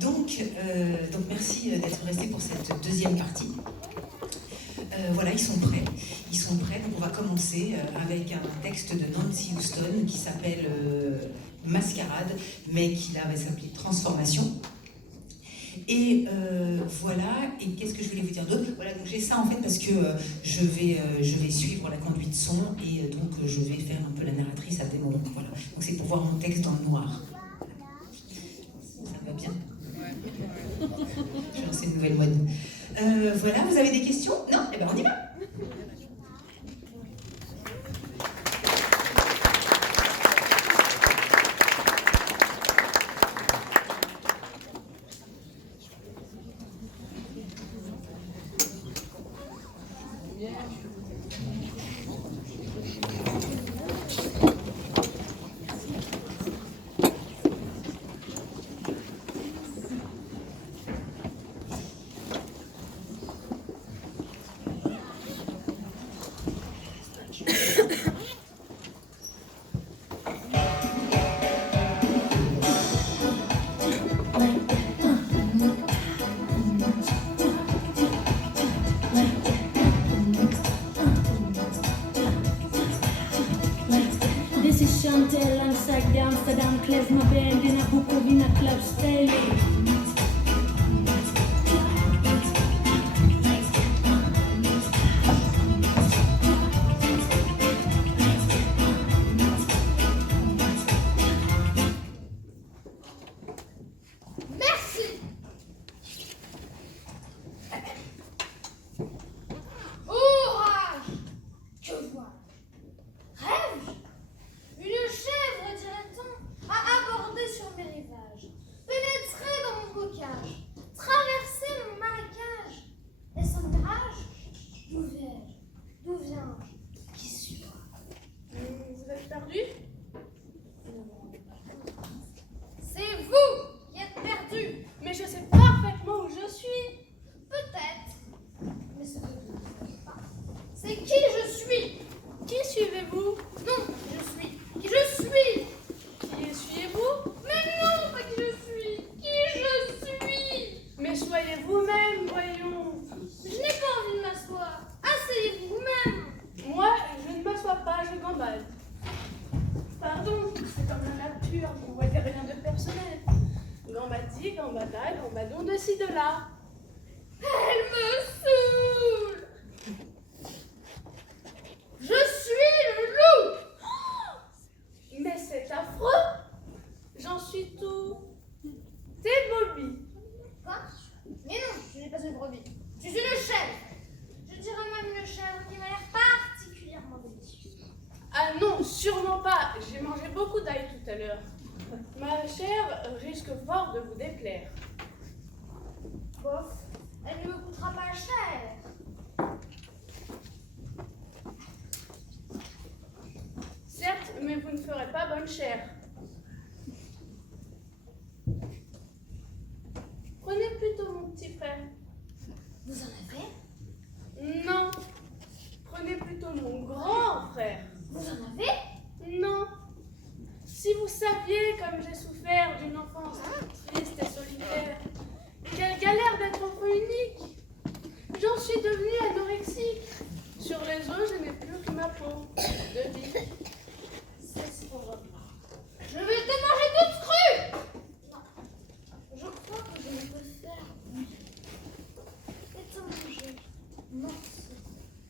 Donc merci d'être restés pour cette deuxième partie. Voilà, ils sont prêts. Ils sont prêts, donc on va commencer avec un texte de Nancy Houston qui s'appelle Mascarade, mais qui là va s'appeler Transformation. Et voilà, et qu'est-ce que je voulais vous dire d'autre? Voilà, donc j'ai ça en fait parce que je vais suivre la conduite son et donc je vais faire un peu la narratrice à des moments. Voilà, donc c'est pour voir mon texte dans le noir. Ça va bien? J'ai lancé une nouvelle mode. Voilà, vous avez des questions? Non? Eh bien on y va! Amsterdam, klezma band, Bukowina club stay. Ma chair risque fort de vous déplaire. Bof, elle ne me coûtera pas cher. Certes, mais vous ne ferez pas bonne chair. Prenez plutôt mon petit frère. Vous en avez? Non. Prenez plutôt mon grand frère. Vous en avez? Non. Si vous saviez comme j'ai souffert d'une enfance triste et solitaire, quelle galère d'être enfant unique. J'en suis devenue anorexique. Sur les os, je n'ai plus que ma peau de vie. C'est pour je vais te manger toute crue. Non, je crois que je ne peux faire mieux. Et te manger morceau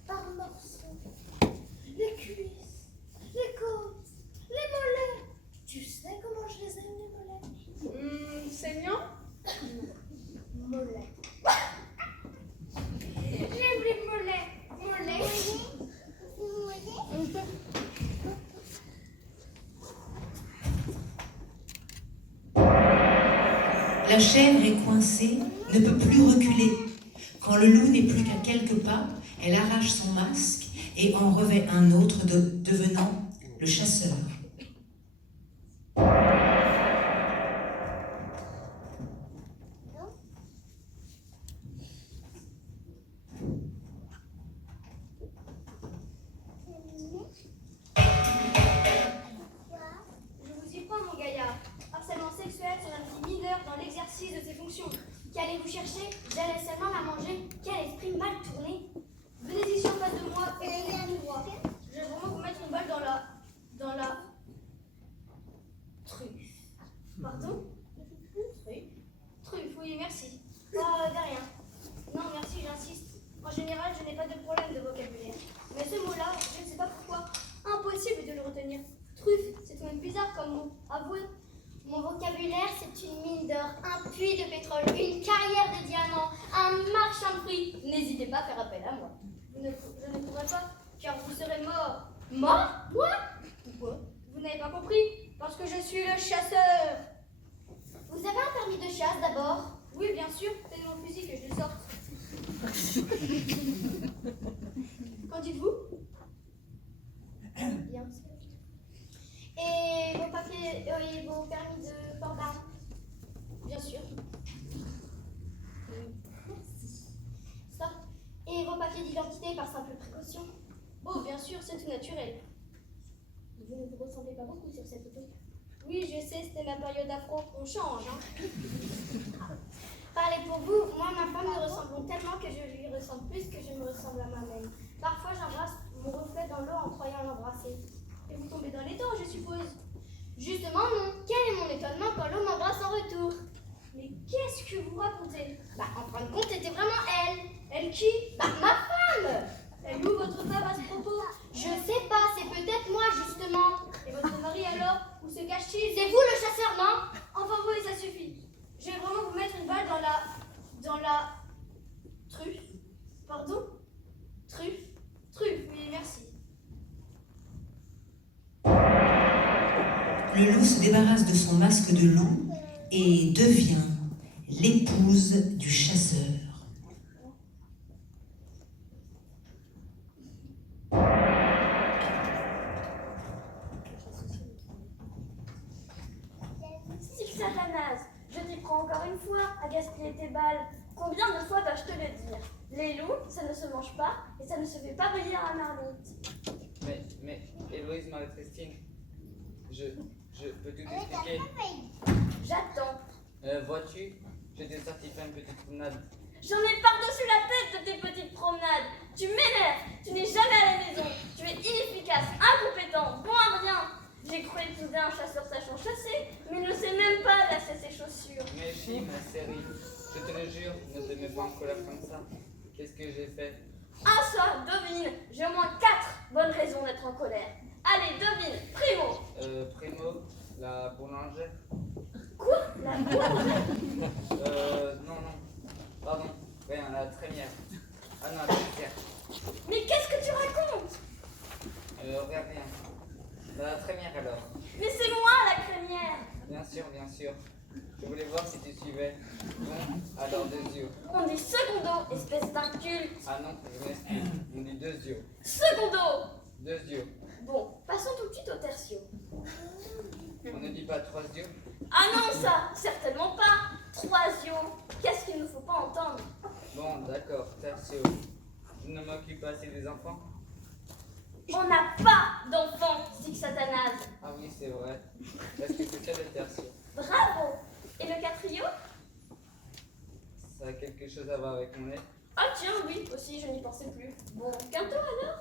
par morceau. Les cuisses, les côtes, les mollets. Tu sais comment je les aime, les mollets? Saignant? Mollets. J'aime les mollets. Mollets. La chèvre est coincée, ne peut plus reculer. Quand le loup n'est plus qu'à quelques pas, elle arrache son masque et en revêt un autre, devenant le chasseur. Je vous y prends, mon gaillard. Harcèlement sexuel sur un petit mineur dans dans l'exercice de ses fonctions. Qu'allez-vous chercher? J'allais seulement la manger. Quel esprit mal tourné! Venez ici en face de moi et ayez un droit. Je vais vraiment vous mettre une balle dans la truffe. Pardon? Truffe, oui, merci. De rien. Non, merci, j'insiste. En général, je n'ai pas de problème de vocabulaire. Mais ce mot-là, je ne sais pas pourquoi, impossible de le retenir. Truffe, c'est même bizarre comme mot. Avouez. Mon vocabulaire, c'est une mine d'or, un puits de pétrole, une carrière de diamants, un marchand de fruits. N'hésitez pas à faire appel à moi. Je ne pourrai pas, car vous serez mort. Mort? Moi? Pourquoi? Vous n'avez pas compris? Parce que je suis le chasseur. Vous avez un permis de chasse d'abord? Oui, bien sûr, c'est de mon fusil que je le sorte. Qu'en dites-vous? Bien sûr. Et vos papiers et vos permis de port d'armes? Bien sûr. Merci. Ça. Et vos papiers d'identité par simple précaution? Oh, bien sûr, c'est tout naturel. Vous ne vous ressemblez pas beaucoup sur cette photo. Oui, je sais, c'était ma période afro. On change, hein. Parlez pour vous, moi, ma femme, nous ressemblons tellement que je lui ressemble plus que je me ressemble à moi-même. Parfois, j'embrasse mon reflet dans l'eau en croyant l'embrasser. Et vous tombez dans les dents, je suppose. Justement, non. Quel est mon étonnement quand l'eau m'embrasse en retour? Mais qu'est-ce que vous racontez? En fin de compte, c'était vraiment elle. Elle qui? Ma femme. Elle est où votre femme à ce propos? Je sais pas, c'est peut-être moi, justement. Et votre mari alors? Où se cache-t-il? C'est vous le chasseur, non? Enfin, oui, ça suffit. Je vais vraiment vous mettre une balle dans la truffe. Pardon? Truffe, oui, merci. Le loup se débarrasse de son masque de loup et devient l'épouse du chasseur. Satanas, je t'y prends encore une fois à gaspiller tes balles. Combien de fois dois-je te le dire? Les loups, ça ne se mange pas et ça ne se fait pas briller à la marmite. Mais, Héloïse Marie-Christine, je peux tout expliquer. J'attends. Vois-tu, je t'ai sorti faire une petite promenade. J'en ai par-dessus la tête de tes petites promenades. Tu m'énerves, tu n'es jamais à la maison. Tu es inefficace, incompétent, bon à rien. J'ai cru épouser un chasseur sachant chasser, mais il ne sait même pas lasser ses chaussures. Mais chi, ma série, je te le jure, ne te mets pas en colère comme ça. Qu'est-ce que j'ai fait? Ah ça, devine. J'ai au moins 4 bonnes raisons d'être en colère. Allez, devine, primo. Primo, la boulangère. Quoi? La boulangère? Non. Pardon, rien, la trémière. Ah non, la trémière. Mais qu'est-ce que tu racontes? Rien. La trémière alors. Mais c'est moi la crémière. Bien sûr. Je voulais voir si tu suivais. Bon, alors 2 yeux. On dit secondo, espèce d'inculte. Ah non, je m'excuse. On dit 2 yeux. Secondo. 2 yeux. Bon, passons tout de suite au tertio. On ne dit pas 3 yeux. Ah non, ça, certainement pas. 3 yeux. Qu'est-ce qu'il ne faut pas entendre? Bon, d'accord, tertio. Je ne m'occupe pas assez des enfants. On n'a pas d'enfants, dit Satanas. Ah oui, c'est vrai. Parce que c'est ça le tertio. Bravo. Et le quatrio? Ça a quelque chose à voir avec mon lait. Ah tiens, oui, aussi, je n'y pensais plus. Bon, quinto alors?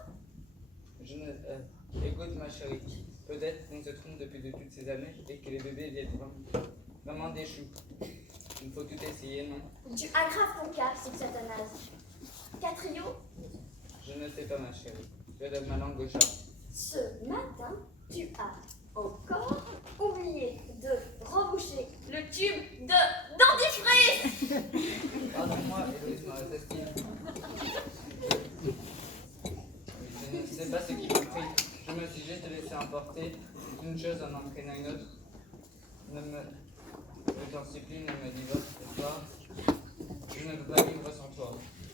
Je ne... écoute ma chérie, peut-être qu'on se trompe depuis de toutes ces années et que les bébés viennent vraiment des choux. Il faut tout essayer, non? Tu aggraves ton cas, dit Satanas. Quatrio? Je ne sais pas ma chérie. Je donne ma langue au chat. Ce matin, tu as encore oublié de reboucher le tube de dentifrice. Pardonne-moi, Héloïse Marie-Christine. Je ne sais pas ce qui m'a pris. Je me suis juste laissé emporter d'une chose en entraînant une autre. Je t'en supplie, ne me divorce ce soir. Je ne veux pas vivre sans toi.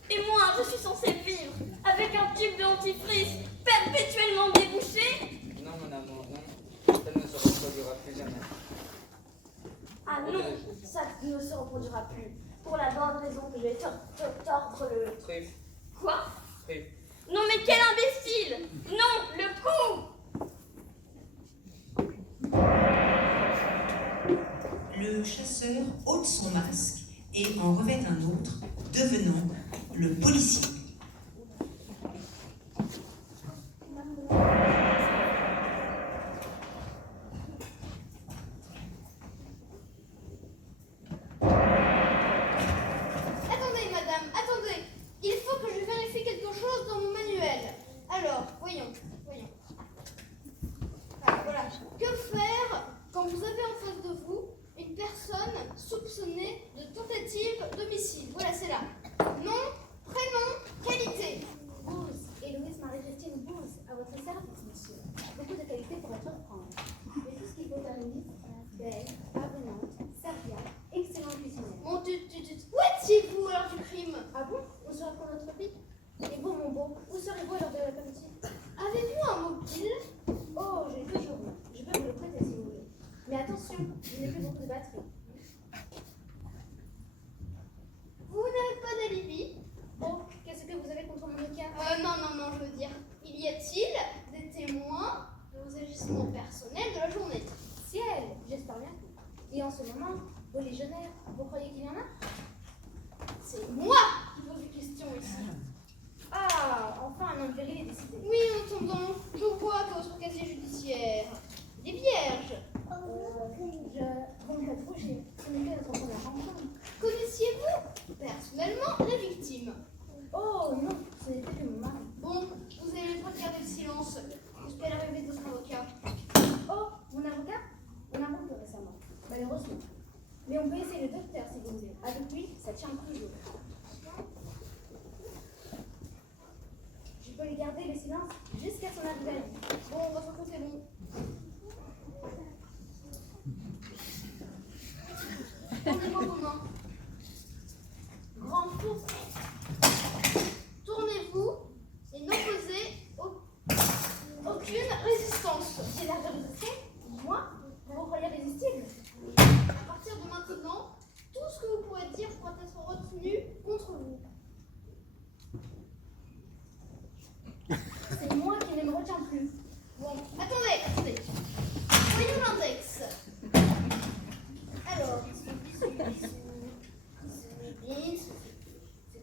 Et moi, je suis censée vivre avec un tube de dentifrice perpétuellement débouché. Non, mon amour, non. Ça ne se reproduira plus jamais. Ah non, ça ne se reproduira plus. Pour la bonne raison que je vais tordre le... Truffe, Quoi? truffe. Non mais quel imbécile! Non, le coup! Le chasseur l'agresseur ôte son masque et en revêt un autre, devenant le policier. Attendez, madame, attendez. Il faut que je vérifie quelque chose dans mon manuel. Alors, voyons. Ah, voilà. Que faire quand vous avez en face de vous une personne soupçonnée de tentative d'homicide? Voilà, c'est là. Nom, prénom, qualité. Bouze, Héloïse Marie-Christine Bouze, à votre service, monsieur. Beaucoup de qualités pour être reprendre. Mais tout ce qu'il faut à une belle, avenante, serviable, excellente cuisinière. Où étiez-vous à l'heure du crime? Ah bon? On se reprend notre vie? Et vous, mon beau, où serez-vous à l'heure de l'après-midi? Avez-vous un mobile? Oh, j'ai toujours un. Je peux vous le prêter si vous voulez. Mais attention, je n'ai plus beaucoup de batterie. Vous n'avez pas d'alibi? Oh, qu'est-ce que vous avez contre mon cas? Non, je veux dire. Y a-t-il des témoins de vos agissements personnels de la journée? Ciel, j'espère bien. Et en ce moment, vos légionnaires, vous croyez qu'il y en a? C'est moi qui pose des questions ici. Ah, enfin un homme viril est décidé. Oui, entendons. Je vois que votre casier judiciaire est vierge. Vous me faites rougir. Ce n'est que notre première rencontre. Connaissiez-vous personnellement la victime? Oh non, ce n'était que mon mari. Bon, vous avez le droit de garder le silence jusqu'à l'arrivée de votre avocat. Oh, mon avocat? On a rompu récemment, malheureusement. Mais on peut essayer le docteur si vous voulez. Avec lui, ça tient toujours. Je peux lui garder le silence jusqu'à son arrivée à lui. Bon, votre compte est bon. Tendez-moi vos mains. Grand fou. Tournez-vous et n'opposez aucune résistance. J'ai l'air de résister? Moi? Vous croyez résistible? À partir de maintenant, tout ce que vous pourrez dire pourra être retenu contre vous. C'est moi qui ne me retiens plus. Bon, attendez. Voyons l'index. Alors, c'est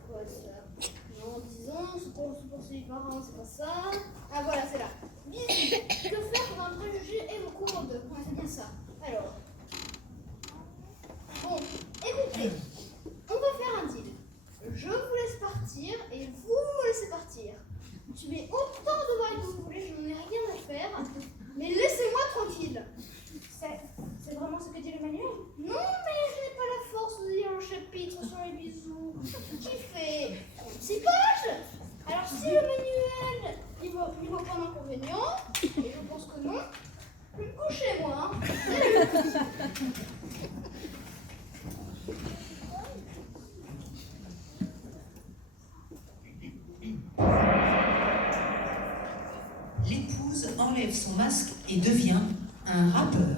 quoi ça? Non, disons, se poursuit par un, c'est pas ça. Ah voilà, c'est là. Bisous. Que faire quand un préjugé est vos courdes? Ouais, c'est bien ça. Alors. Bon, écoutez, on va faire un deal. Je vous laisse partir et vous me laissez partir. Tuez autant de vagues que vous voulez, je n'en ai rien à faire. Mais laissez-moi tranquille. C'est vraiment ce que dit le manuel? Non, mais je n'ai pas la force de lire un chapitre sur les bisous qui fait 6 pages. Alors si le manuel, il vaut pas d'inconvénient, et je pense que non, je vais me coucher moi. Hein. Salut. L'épouse enlève son masque et devient un rappeur.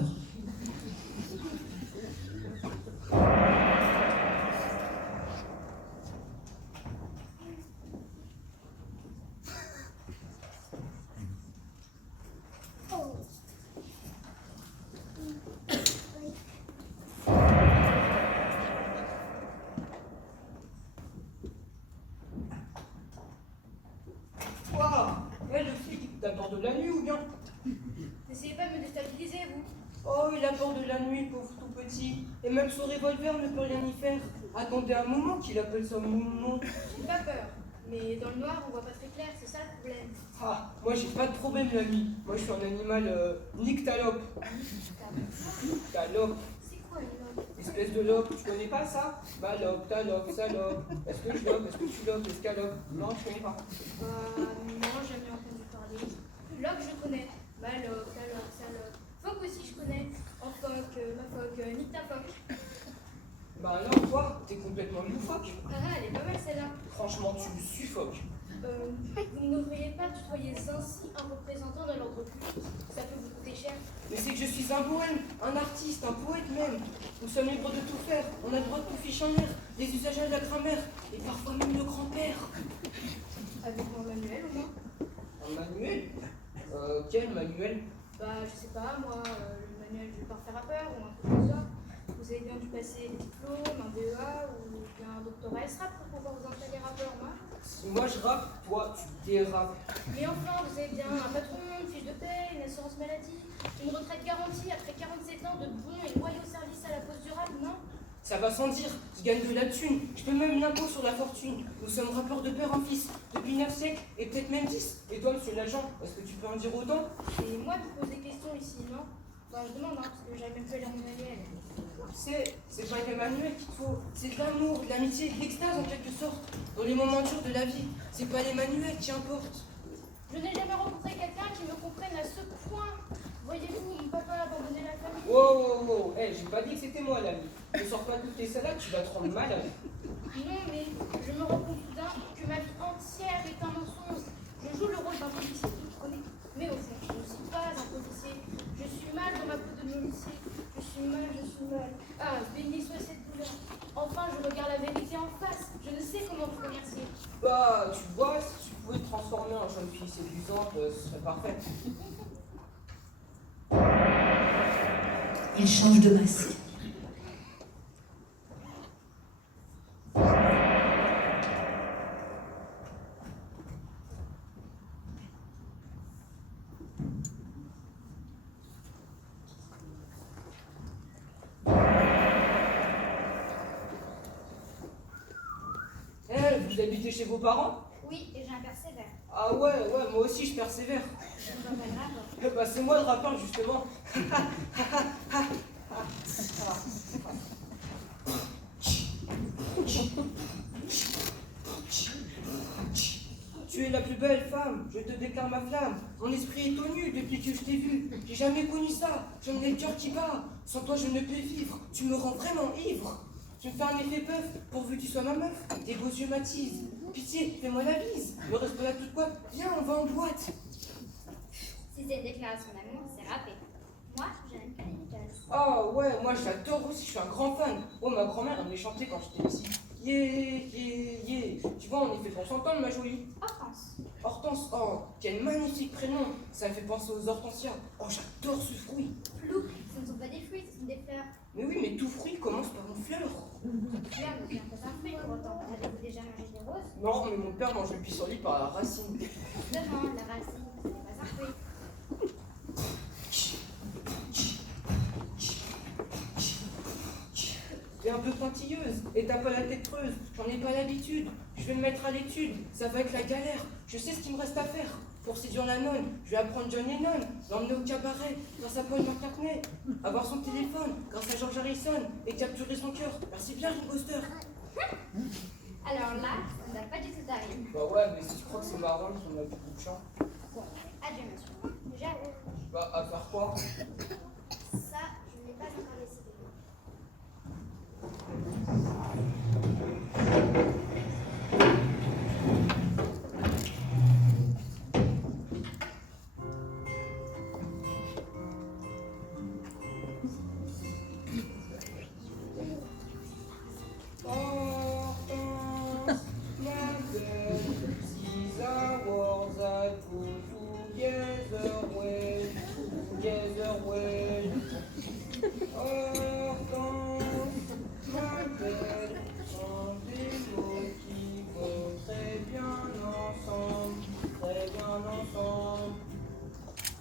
Quoi? Le flic, il t'aborde de la nuit ou bien? N'essayez pas de me déstabiliser, vous. Oh, il aborde de la nuit, pauvre tout petit. Et même son revolver ne peut rien y faire. Attendez un moment qu'il appelle son nom. J'ai pas peur. Mais dans le noir, on voit pas très clair, c'est ça le problème. Ah, moi j'ai pas de problème la nuit. Moi je suis un animal nyctalope. Talope. C'est quoi une lobe? Espèce de lope, tu connais pas ça? Bah lope, talope, salope. Est-ce que je lope? Est-ce que tu lopes? Escalope? Non, je connais pas. Non, j'ai jamais entendu parler. Lobe, je connais. Malope, talope, salope. Phoque aussi, je connais. En phoque, ma phoque, nique ta phoque. Bah non, toi, t'es complètement loufoque. Ah, elle est pas mal celle-là. Franchement, tu me suffoques. Vous ne devriez pas tutoyer ainsi un représentant de l'ordre public. Ça peut vous coûter cher. Mais c'est que je suis un bohème, un artiste, un poète même. Nous sommes libres de tout faire. On a le droit de tout ficher en l'air, des usagers de la grammaire, et parfois même le grand-père. Avec mon manuel au moins? Un manuel? Quel manuel? Bah, je sais pas, moi, le manuel du parfait rappeur ou un truc comme ça. Vous avez bien dû passer des diplômes, un BEA ou bien un doctorat SRAP pour pouvoir vous installer rappeur, non? Si moi je rappe, toi tu dérapes. Mais enfin, vous avez bien un patron, une fiche de paie, une assurance maladie, une retraite garantie après 47 ans de bons et loyaux services à la cause du rap, non? Ça va sans dire, je gagne de la thune, je peux même l'impôt sur la fortune. Nous sommes rappeurs de père en fils, depuis 9 siècles et peut-être même 10. Et toi, monsieur l'agent, est-ce que tu peux en dire autant? C'est moi qui pose des questions ici, non? Enfin, je demande, hein, parce que j'avais même pas l'air manuel. C'est pas Emmanuel qu'il te faut, c'est de l'amour, de l'amitié, de l'extase en quelque sorte. Dans les moments durs de la vie, c'est pas l'Emmanuel qui importe. Je n'ai jamais rencontré quelqu'un qui me comprenne à ce point. Voyez-vous, mon papa a abandonné la famille. Wow, hey, j'ai pas dit que c'était moi l'ami. Ne sors pas toutes tes salades, tu vas te rendre malade. Non, mais je me rends compte soudain que ma vie entière est un mensonge. Je joue le rôle d'un policier, vous connaissez. Mais au fond, je ne suis pas un policier. Je suis mal dans ma peau de policier. Je suis mal. Ah, béni soit cette douleur. Enfin, je regarde la vérité en face. Je ne sais comment vous remercier. Bah, tu vois, si tu pouvais te transformer en jeune fille séduisante, ce serait parfait. Il change de masque. Vous habitez chez vos parents? Oui, et j'ai un persévère. Ah ouais, moi aussi je persévère. Je vous emmène là-bas. Bah c'est moi le rappeur justement. Tu es la plus belle femme, je te déclare ma flamme. Mon esprit est tout nu depuis que je t'ai vu. J'ai jamais connu ça, j'en ai le cœur qui bat. Sans toi je ne peux vivre, tu me rends vraiment ivre. Tu me fais un effet bœuf, pourvu que tu sois ma meuf. Tes beaux yeux m'attisent. Pitié, fais-moi la bise. Le reste de la toute quoi, viens, on va en boîte. Si c'est une déclaration d'amour, c'est râpé. Moi, je n'aime pas les jazz. Ah ouais, moi j'adore aussi, je suis un grand fan. Oh, ma grand-mère, elle me chantait quand j'étais ici. Yeah. Tu vois, on y fait pour s'entendre, ma jolie. Hortense. Hortense, oh, quel magnifique prénom. Ça me fait penser aux hortensias. Oh, j'adore ce fruit. Flou, ce ne sont pas des fruits, ce sont des fleurs. Mais oui, mais tout fruit commence par une fleur. Fleurs ne sont pas un fruit pour autant. Avez-vous déjà mangé des roses? Non, mais mon père mange le pissenlit par la racine. Justement, la racine, ce n'est pas un fruit. T'es un peu pointilleuse et t'as pas la tête creuse. J'en ai pas l'habitude. Je vais me mettre à l'étude. Ça va être la galère. Je sais ce qu'il me reste à faire. Pour séduire la nonne, je vais apprendre John Lennon, l'emmener au cabaret, grâce à Paul McCartney, avoir son téléphone, grâce à George Harrison, et capturer son cœur. Merci bien, Ringo Starr. Alors là, ça ne va pas du tout d'arriver. Bah ouais, mais si tu crois que c'est marrant, on a beaucoup de chance. Adieu, monsieur. J'arrive. Bah, à faire quoi? Ça, je n'ai pas encore décidé.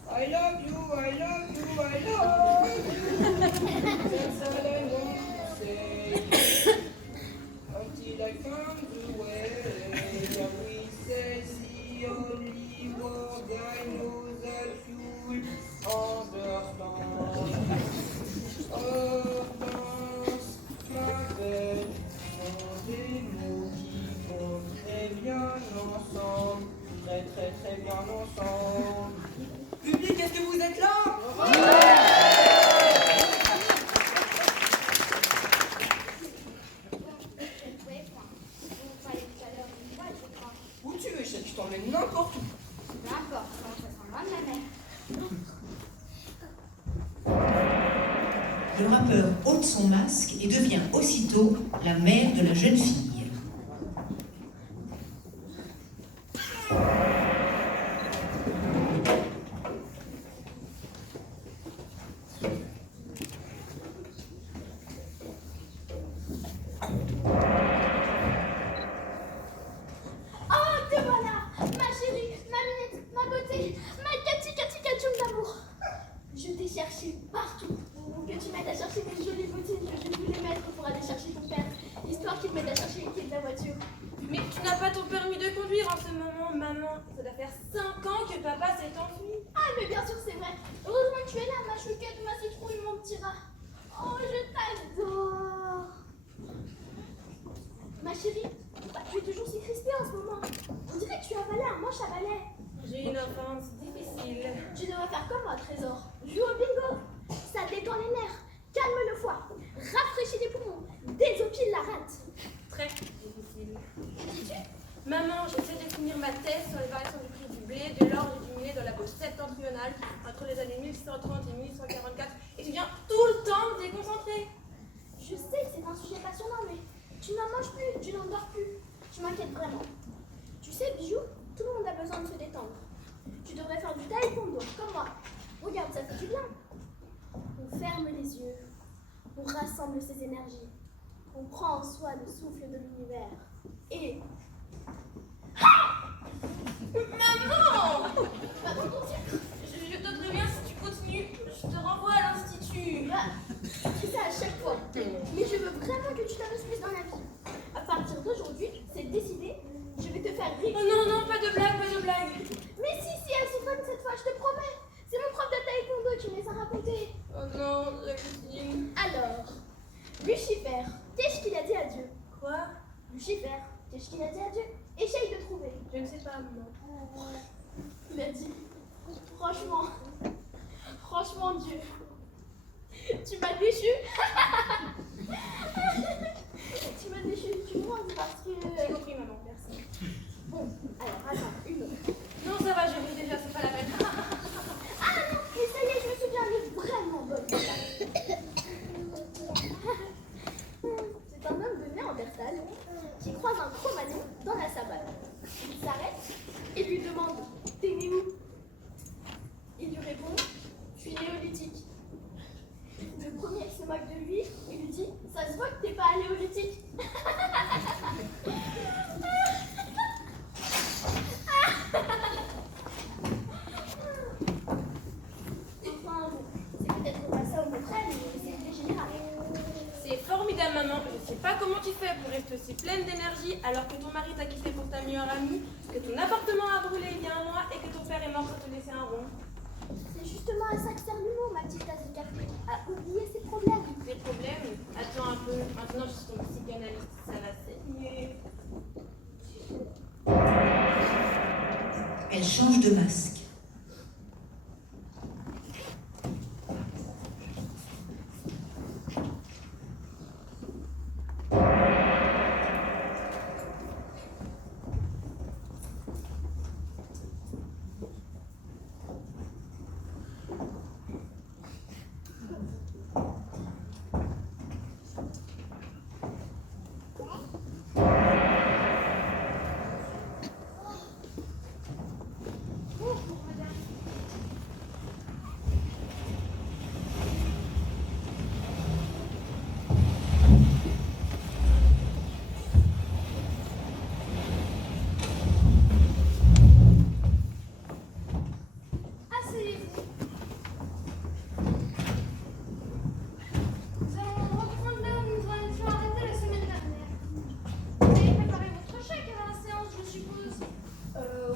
I love you, I love you, I love you. That's all I want to say. Until I found the way. We say the only word I know that you understand. Hortense, ma belle, sont des mots qui vont très bien ensemble. Très bien ensemble. Public, est-ce que vous êtes là? Où tu veux, je t'emmène n'importe où. Peu importe, quand ça sent loin de la mer. Le rappeur ôte son masque et devient aussitôt la mère de la jeune fille. en ce moment, maman? Ça doit faire 5 ans que papa s'est enfui. Ah, mais bien sûr, c'est vrai. Heureusement que tu es là, ma chouquette, ma citrouille, mon petit rat. Oh, je t'adore. Ma chérie, tu es toujours si crispée en ce moment. On dirait que tu as avalé un manche à balai. J'ai une enfance difficile. Tu devrais faire comme moi, Trésor. Joue au bingo. Ça détend les nerfs, calme le foie, rafraîchit les poumons, désopile la rate. Très difficile. Dis-tu? Maman, j'essaie de finir ma thèse sur les variations du prix du blé, de l'orge et du millet dans la côte septentrionale entre les années 1630 et 1844 et tu viens tout le temps me déconcentrer. Je sais que c'est un sujet passionnant, mais tu n'en manges plus, tu n'en dors plus. Tu m'inquiètes vraiment. Tu sais, Bijou, tout le monde a besoin de se détendre. Tu devrais faire du taekwondo, comme moi. Regarde, ça fait du bien. On ferme les yeux, on rassemble ses énergies, on prend en soi le souffle de l'univers. Et... Maman! Pardon, ton sucre. Je te préviens, si tu continues, je te renvoie à l'institut. Tu sais à chaque fois. Mais je veux vraiment que tu t'amuses plus dans la vie. À partir d'aujourd'hui, c'est décidé, je vais te faire rire. Oh non, non, pas de blague, pas de blague. Mais si, elles sont bonnes cette fois, je te promets. C'est mon prof de taekwondo qui me les a racontées. Oh non, la cousine. Alors, Lucifer, qu'est-ce qu'il a dit à Dieu? Quoi? Lucifer, qu'est-ce qu'il a dit à Dieu? Essaye de trouver. Je ne sais pas, maman. Il a dit, franchement Dieu, tu m'as déchu. Tu m'as déchu, tu me rends parce que... J'ai compris, maman, merci. Bon, alors attends, une autre. Non, ça va, je ris déjà, c'est pas la peine. Ah non, mais ça y est, je me souviens, elle est vraiment bonne. C'est un homme de Néandertal qui croise un Cro-Magnon dans la savane. Il s'arrête et lui demande « T'es né où ?» Il lui répond « Je suis néolithique ». Le premier se moque de lui et lui dit « Ça se voit que t'es pas néolithique !» Enfin, c'est peut-être pas ça au contraire, mais c'est l'idée générale. C'est formidable, maman. Je sais pas comment tu fais pour rester aussi pleine d'énergie alors que ton mari t'a quitté pour ta meilleure amie, que ton appartement a brûlé il y a un mois et que ton père est mort sans te laisser un rond. C'est justement à ça que sert l'humour, ma petite tasse de café, à oublier ses problèmes. Des problèmes? Attends un peu. Maintenant, je suis ton psychanalyste. Ça va saigner. Elle change de masque. Asseyez-vous. Nous allons reprendre là où nous en étions arrêtés la semaine dernière. Vous avez préparé votre chèque avant la séance, je suppose.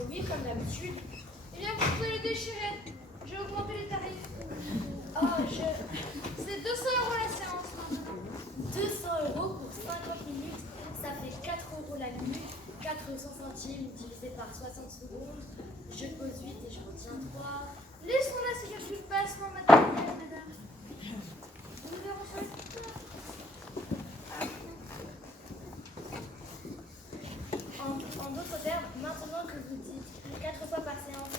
Oui, comme d'habitude. Eh bien, vous pouvez le déchirer. J'ai augmenté les tarifs. C'est 200 € la séance maintenant. 200 € pour 50 minutes, ça fait 4 € la minute, 400 centimes divisé par 60 secondes. Je pose 8 et je retiens 3. Laissons là ces calculs bassement, madame. Nous verrons ça plus tard. En d'autres termes, maintenant que vous dites 4 fois par séance,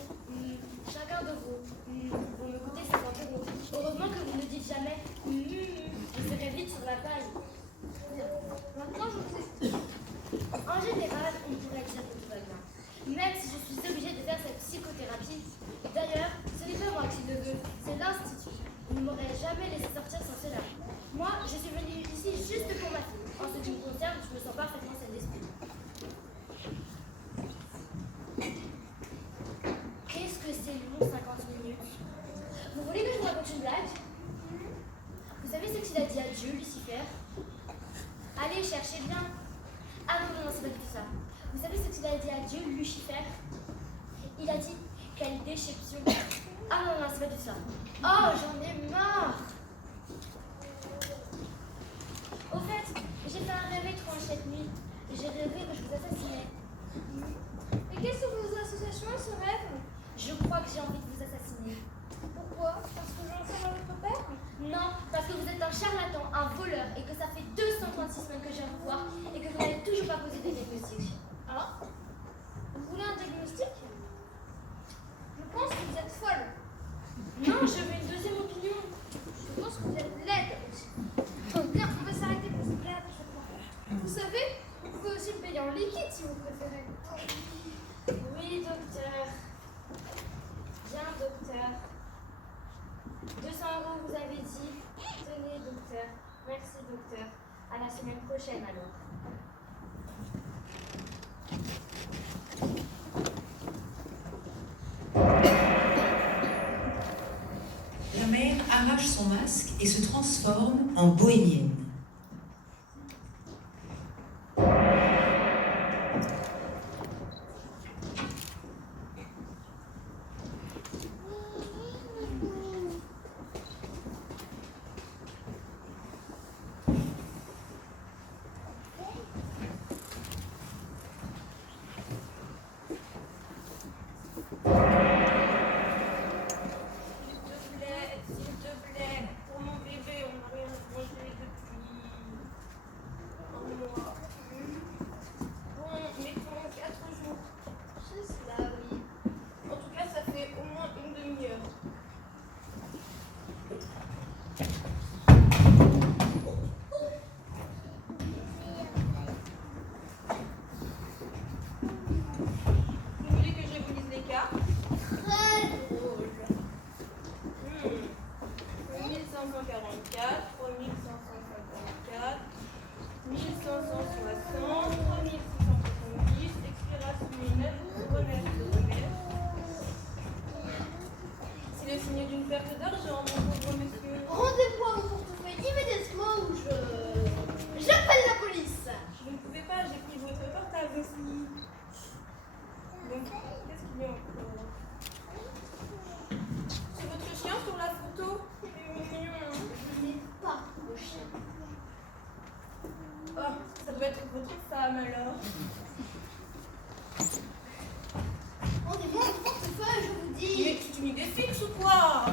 chacun de vous, vous me coûtez 50 €. Heureusement que vous ne dites jamais je serai vite sur la paille. Maintenant, je vous explique. En général, on pourrait dire que tout va bien. Même si je suis obligée de faire cette psychothérapie. D'ailleurs, ce n'est pas moi qui le veux, c'est l'Institut. Vous ne m'aurez jamais laissé sortir sans cela. Moi, je suis venue ici juste pour ma fille. En ce qui me concerne, je me sens parfaitement celle d'esprit. Qu'est-ce que c'est long, 50 minutes? Vous voulez que je vous raconte une blague? Vous savez ce qu'il a dit à Dieu, Lucifer? Allez, cherchez bien. Ah non, c'est pas du tout ça. Vous savez ce qu'il a dit à Dieu, Lucifer? Il a dit, quelle déception. Ah non, non, c'est pas du tout ça. Oh, j'en ai marre. Au fait, j'ai fait un rêve étrange cette nuit. J'ai rêvé que je vous assassinais. Et quelles sont vos associations à ce rêve? Je crois que j'ai envie de vous assassiner. Pourquoi? Parce que j'en sais à votre père? Non, parce que vous êtes un charlatan, un voleur, et que ça fait 236 semaines que je viens vous voir, et que vous n'avez toujours pas posé des diagnostics. Ah? Vous voulez un diagnostic? Je pense que vous êtes folle. Non, je veux une deuxième opinion. Je pense que vous êtes laide aussi. Bien, on va s'arrêter pour se plaire à chaque fois. Vous savez, vous pouvez aussi le payer en liquide si vous préférez. Oui, docteur. Bien, docteur. 200 € vous avez dit. Tenez, docteur. Merci, docteur. À la semaine prochaine, alors. La mère arrache son masque et se transforme en bohémienne. S'il te plaît, pour mon bébé, on n'a rien mangé depuis un mois. Bon, mettons 4 jours. C'est cela, oui. En tout cas, ça fait au moins une demi-heure. Vous voulez que je vous lise les cartes? Très drôle. 1544, 3554, 1560, 3670, expiration 9, remède de remède. C'est le signe d'une perte d'argent, mon pauvre monsieur. Rendez-vous à mon portefeuille immédiatement ou j'appelle la police. Je ne pouvais pas, j'ai pris votre portable aussi. Donc, qu'est-ce qu'il y a encore? C'est votre chien sur la photo? Il est mignon. Je n'ai pas de chien. Oh, ça doit être votre femme alors. Rendez-moi mon portefeuille, je vous dis. Mais c'est une idée fixe ou quoi?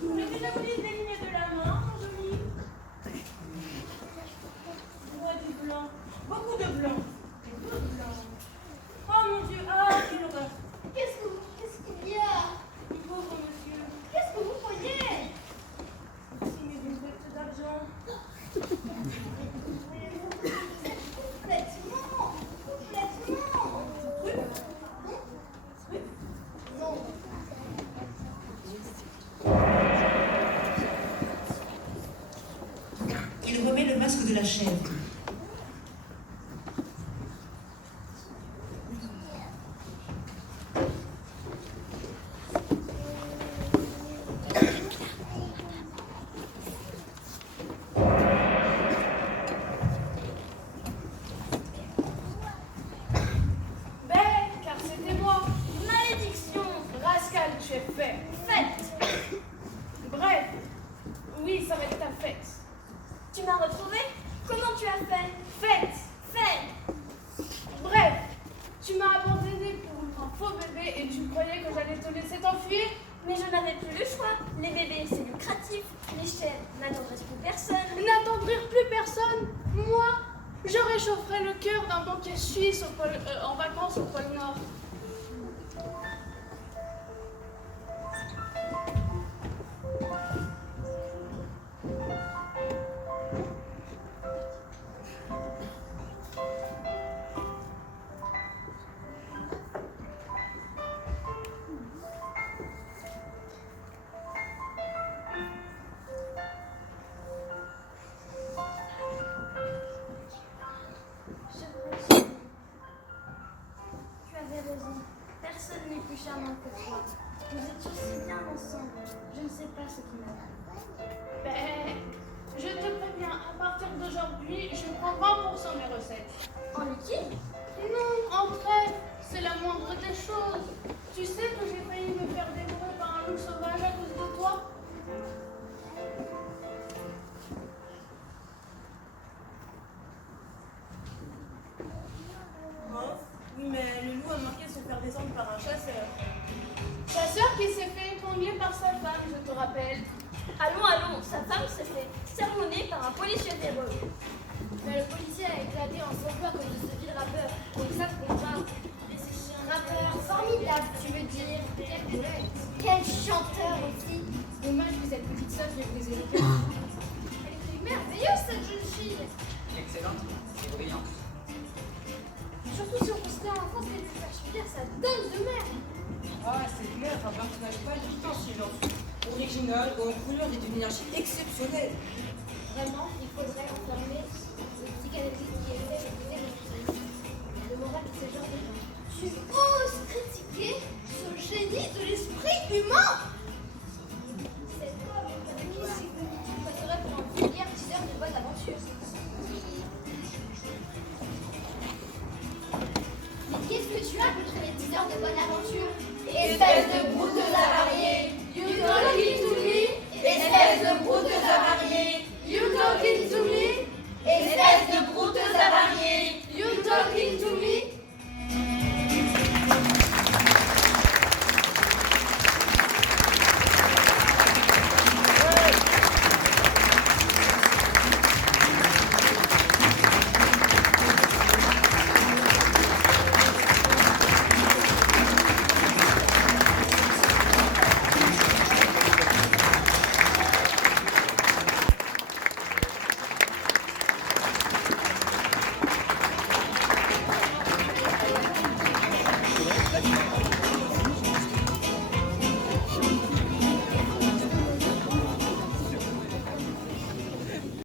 Vous voulez déjà vous lire des lignes de la main, mon joli? Je vois du blanc. Beaucoup de blanc. Beaucoup de blanc. Oh mon Dieu, ah, quelle horreur. Qu'est-ce qu'il y a? Pauvre monsieur. Qu'est-ce que vous voyez? Signe d'une perte d'argent. Complètement. Non. Il remet le masque de la chèvre. Bête, car c'était moi. Malédiction, rascal, tu es fait. Fête. Bref, oui, ça va être ta fête. Tu m'as retrouvé? Comment tu as fait? Fête. Fais. Bref, tu m'as abandonné pour un faux bébé et tu croyais que j'allais te laisser t'enfuir? Mais je n'avais plus le choix. Les bébés, c'est lucratif. Les chèvres n'attendrissent plus personne. N'attendrir plus personne. Moi, je réchaufferais le cœur d'un banquier suisse en vacances au pôle Nord. Tu avais raison. Personne n'est plus charmant que toi. Nous étions si bien bien ensemble. Je ne sais pas ce qui m'arrive. Ben, je te préviens, à partir d'aujourd'hui, je prends 20% de mes recettes. En liquide? Non, en fait, c'est la moindre des choses. Tu sais que j'ai failli me faire dévorer par un loup sauvage à cause de toi? Bof. Oui, mais le loup a manqué de se faire descendre par un chasseur. Chasseur qui s'est fait épingler par sa femme, je te rappelle. Allons, allons, sa femme s'est fait sermonner par un policier véreux. Mais le policier a éclaté en sanglots à cause de ce vil rappeur. Donc ça, c'est pas. Rappeur formidable, tu veux dire. Quel poète. Quel chanteur aussi. Dommage que cette petite sotte lui ait brisé le cœur. Elle était merveilleuse, cette jeune fille. Excellente et brillante. Surtout si on considère en France qu'elle lui faire subir sa donne de merde. Ah, c'est clair, un personnage pas évident silence. Original, ou en couleur et d'une énergie exceptionnelle. Vraiment, il faudrait enfermer le psychanalyste qui essaie de briser notre société. Le moral de ces gens de gens. Tu oses critiquer ce génie de l'esprit humain?